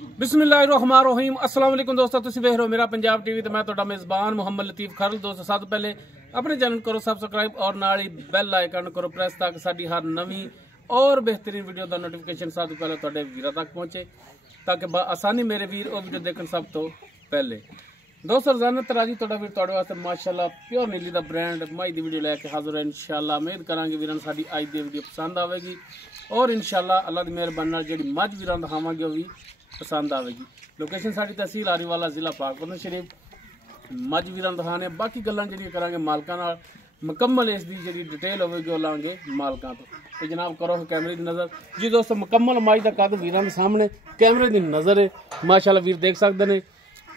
बिस्मिल्लाहिर्रहमानिर्रहीम अस्सलाम वालेकुम दोस्तों, तुसीं वेख रहे हो मेरा पंजाब टीवी तो मैं तुहाडा मेज़बान मुहम्मद लतीफ खरल। दोस्तों सब तो पहले अपने चैनल करो सब्सक्राइब और नाल ही बैल आइकन करो प्रेस ताकि साडी हर नवी और बेहतरीन वीडियो का नोटिफिकेशन सब तो पहले तुहाडे वीरां तक पहुंचे, ताकि आसानी मेरे वीर वो वीडियो देखने सब तो पहले। दोस्तों रोजाना तराजी तुहाडा वीर तुहाडे वास्ते माशाअल्लाह प्योर नीली दा ब्रांड मई दी वीडियो लैके हाजिर है। इंशाअल्लाह उम्मीद करांगे वीरां साडी अज दी वीडियो पसंद आवेगी और इंशाअल्लाह अल्लाह दी मेहरबानी नाल जेहड़ी मझ वीरां दिखावांगे वो भी पसंद आवेगी। लोकेशन साडी तहसील आरीवाला जिला पाकपतन शरीफ। मझ वीरां दिखाने बाकी गल्लां जेहड़ियां करांगे मालकां नाल, मुकम्मल इस दी जेहड़ी डिटेल होवेगी वो लांगे मालकां तो जनाब करो कैमरे की नज़र जी। दोस्तों मुकम्मल मझ का कद वीरां दे सामने कैमरे की नज़र है। माशाअल्लाह वीर देख सकते हैं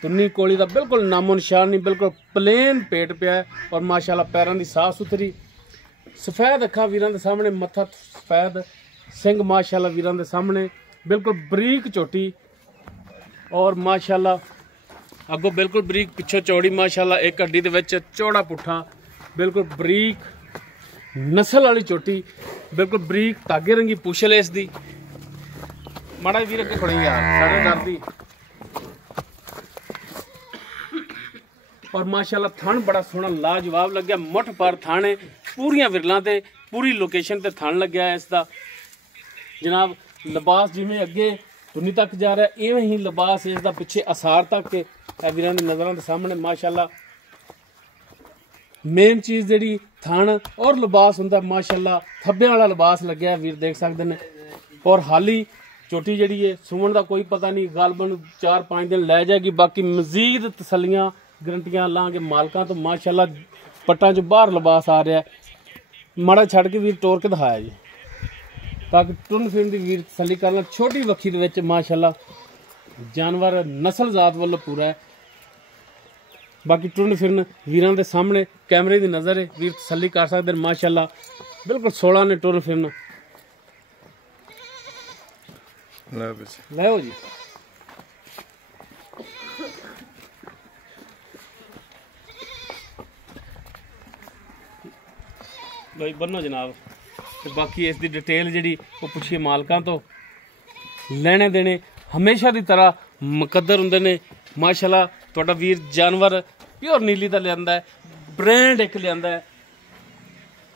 तुन्नी कोली का बिल्कुल नामो निशान नहीं, बिल्कुल प्लेन पेट पिया है और माशाअल्लाह पैरों की साफ सुथरी सफेद अखा वीरां दे सामने, मत्था सफेद, सिंग माशाअल्लाह वीरां दे सामने, बिल्कुल बरीक चोटी और माशाअल्लाह अगों बिल्कुल बरीक पिछों चौड़ी माशाअल्लाह एक हड्डी दे विच चौड़ा पुट्ठा, बिल्कुल बरीक नस्ल वाली चोटी, बिल्कुल बरीक धागे रंगी पुछल इसदी। माड़ा वीर अगे खड़ी यार सारे डरदी। और माशाअल्लाह थन बड़ा सोहना लाजवाब लग्या, मुठ पर थन है, पूरियां विरलां ते पूरी लोकेशन ते थन लग्या है इसदा। जनाब लिबास जिवें अगे तुनी तक जा रहा है इवें ही लिबास इसदा पिछे आसार तक है वीरां दी नज़रां दे सामने। माशाअल्लाह मेन चीज़ जिहड़ी थन और लिबास हुंदा माशाअल्लाह थब्बे वाला लिबास लग्या है वीर देख सकदे ने। और हाली चोटी जिहड़ी है सुमन दा कोई पता नहीं, गालबन 4-5 दिन लै जाएगी। बाकी मजीद तसलियां गरंटियां लांगे मालकां तो। माशाअल्लाह पट्टां चों बाहर लिबास आ रहा है, माड़ा छड़ के वीर टोर के दिखाया जी ताकि टुन फिरन की वीर तसली करना। छोटी वक्खी दे विच माशाअल्लाह जानवर नस्ल जात वालों पूरा है। बाकी टुन फिरन वीरां दे सामने कैमरे की नज़र है, वीर तसली कर सकते हैं। माशाअल्लाह बिल्कुल 16 ने टुन फिरन लो जी। भाई बनो जनाब तो बाकी इसकी डिटेल जी वो पुछिए मालकां तो। लेने देने हमेशा की तरह मुकद्दर होंदे ने। माशाअल्लाह तुहाडा वीर जानवर प्योर नीली का लिया है, ब्रांड एक लिया है।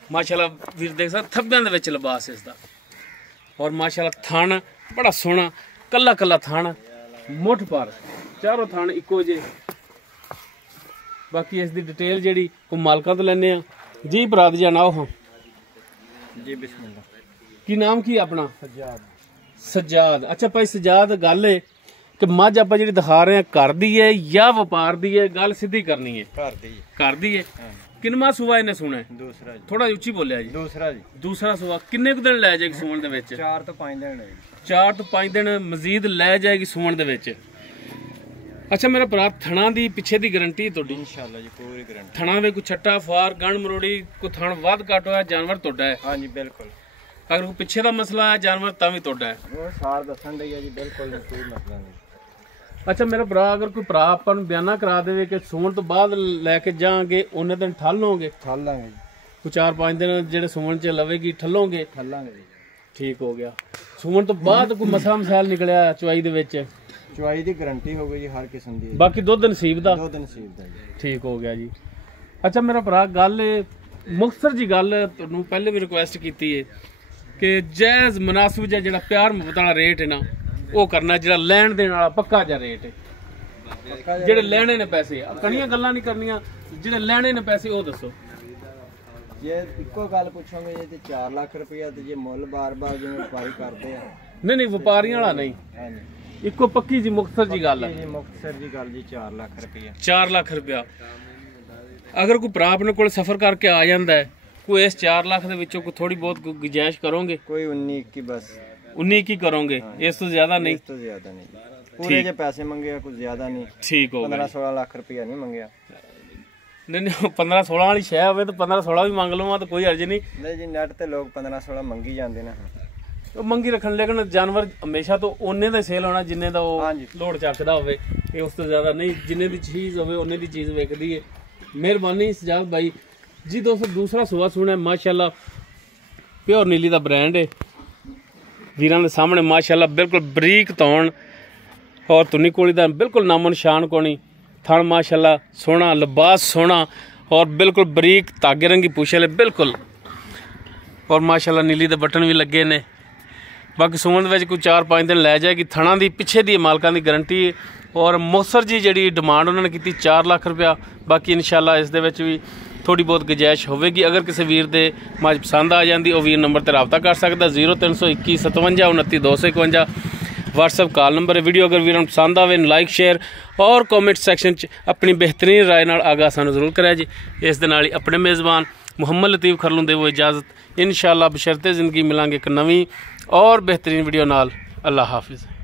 माशाअल्लाह वीर देख सकते थब्बियां दे विच लिबास इसदा और माशाअल्लाह थान बड़ा सोहना कला कला थान, मुठ पर चारों थान इको जे। बाकी इसकी डिटेल जी वो मालकां तो लैने जी। भरा दी जाना हाँ जी बिस्मिल्लाह। की नाम की अपना? सज्जाद। सज्जाद। अच्छा भाई सज्जाद, गल है कि मझ आप जी दिखा रहे हैं घर दी है या व्यापार दी है? गल सीधी करनी है। घर दी है। किन्नवा सूआ इन्हें सुना है? दूसरा जी। थोड़ा उच्ची बोलिया जी। दूसरा जी। दूसरा सूआ किन्ने कुछ दिन लै जाएगी सूवन दे विच? 4 तो 5 दिन। 4 तो 5 दिन मजीद लै जाएगी सूवन दे विच। अच्छा मेरा भरा थणा दी पिछे दी गारंटी तुहाडी? इंशाअल्लाह जी पूरी गारंटी। थणा वे कोई छट्टा फार गण मरोड़ी कोई थण वध घट होया जानवर तुहाडा है? हां जी बिल्कुल। अगर कोई पिछे दा मसला है जानवर तां भी तुहाडा है? वो सार दसन दई है जी बिल्कुल कोई मसला नहीं। अच्छा मेरा भरा अगर कोई भरा आपां नूं बयाना करा देवे कि सुमन तो बाद लैके जांगे उन्ने दिन ठल लोगे? ठल लांगे जी। कोई 4-5 दिन जेडे सुमन च लवेगी ठलोगे? ठलांगे जी। ठीक हो गया। सुमन तो बाद कोई मसला मसाइल निकलिया चवाई दे विच? चवाई की गारंटी हो गई जी हर किस्म की। बाकी दुध नसीब दा? दुध नसीब दा जी। ठीक हो गया जी। अच्छा मेरा भरा गल मुख्तसर जी गल तुहानूं पहले भी रिक्वेस्ट की है कि जायज़ मुनासिब जा जिहड़ा प्यार मुहब्बत वाला रेट है ना वो करना, जिहड़ा लैण देण वाला पक्का जा रेट है। जिहड़े लैणे ने पैसे कणियां गल्लां नहीं करनियां, जिहड़े लैणे ने पैसे वो दसो। जे इक्को गल पुछोगे जी ते 4 लाख रुपया ते जे मुੱਲ बार-बार जिवें व्यापारी करदे आ नहीं व्यापारियां वाला नहीं। हां जी इको पक्की जी मुख्तसर जी गल है। मुख्तसर जी गल जी 4 लाख रुपया। 4 लाख रुपया अगर कोई भरा अपने को सफर करके आ जाता है कोई इस 4 लाख के विचों कोई थोड़ी बहुत गुंजाइश करोगे? कोई 19-21 बस 19-21 करोगे? इस तो ज्यादा नहीं? इस तो ज्यादा नहीं। पूरे जे पैसे मंगे कुछ ज्यादा नहीं। ठीक हो 15-16 लाख रुपया नहीं मंगया। नहीं 15-16 वाली शह हो तो 15-16 भी मंग लवां तो कोई अर्ज नहीं। नहीं जी नेट ते लोग 15-16 मंगी जाते हैं तो मंगी रखन, लेकिन जानवर हमेशा तो उन्ने दा सेल होना जिन्ने दा लोड़ चकदा होवे, उस तो ज्यादा नहीं। जिन्ने दी चीज़ होवे उन्ने दी चीज़ विकदी है। मेहरबानी सजाद भाई जी। दोस्तों दूसरा सुआ सुना है माशाअल्लाह प्योर नीली का ब्रांड है वीरां दे सामने माशाअल्लाह बिल्कुल बरीक तौण और तुनी कोली दा बिल्कुल नामो निशान कोनी। थण माशाल्लाह सोहना, लिबास सोहना और बिल्कुल बरीक धागे रंगी पूछ वाले बिल्कुल। और माशाल्लाह नीली दे बटन भी लगे ने। बाकी सूण दे विच कोई 4-5 दिन लै जाएगी। थणा दी पिछे दी मालकां दी गारंटी है। और मुसर जी जिहड़ी डिमांड उन्होंने की 4 लाख रुपया। बाकी इंशाल्लाह इस दे विच भी थोड़ी बहुत गुंजाइश होगी। अगर किसी वीर दे मझ पसंद आ जाती वह वीर नंबर पर रबता कर सकता 0321 57 29 251 व्हाट्सएप कॉल नंबर है। वीडियो अगर वीर पसंद आए लाइक शेयर और कॉमेंट सैक्शन अपनी बेहतरीन राय नाल आगाह सानू जरूर करें जी। इस दे नाल ही अपने मेज़बान मुहम्मद लतीफ़ खरलू देवो इजाज़त। इंशाअल्लाह बशर्ते ज़िंदगी मिलांगे एक नवी और बेहतरीन वीडियो नाल। अल्लाह हाफिज़।